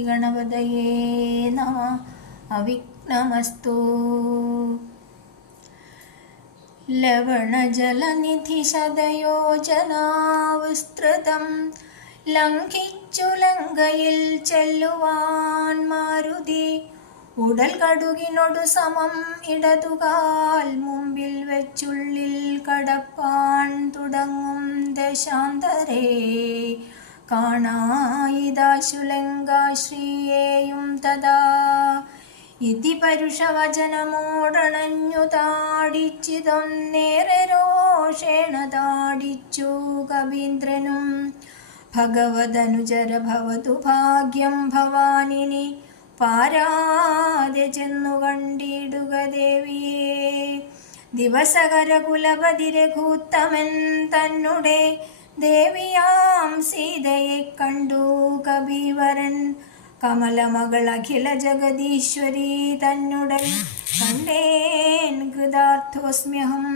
ഗണപതയേ നമ. അവിഘ്നമസ്തു. ലവണജലനിധി ശതയോജനാവിസ്തൃതം ലംഘിച്ചു ലങ്കയിൽ ചെല്ലുവാൻ മാരുതി. ഉടൽ കടുകിനൊടു സമം ഇടതുകാൽ മുമ്പിൽ വെച്ചുള്ളിൽ കടപ്പാൻ തുടങ്ങും ദശാന്തരേ. കാണായിദാശുലങ്കാശ്രീയേയും തഥാ ഇതി പരുഷവചനമോടണഞ്ഞു താടിച്ചിതൊന്നേറെ രോഷേണ താടിച്ചു കവീന്ദ്രനും. ഭഗവദനുചര ഭവതു ഭാഗ്യം ഭവാനിനി പാരാതെ ചെന്നു കണ്ടിടുക ദേവിയെ. ദിവസകര കുലപതി രഘൂത്തമൻ തന്നെ ദേവിയാം സീതയെ കണ്ടു കബീവരൻ. കമലമകൾ അഖില ജഗദീശ്വരി തന്നുടൽ കണ്ടേൻ കൃതാർത്ഥോസ്മ്യഹം.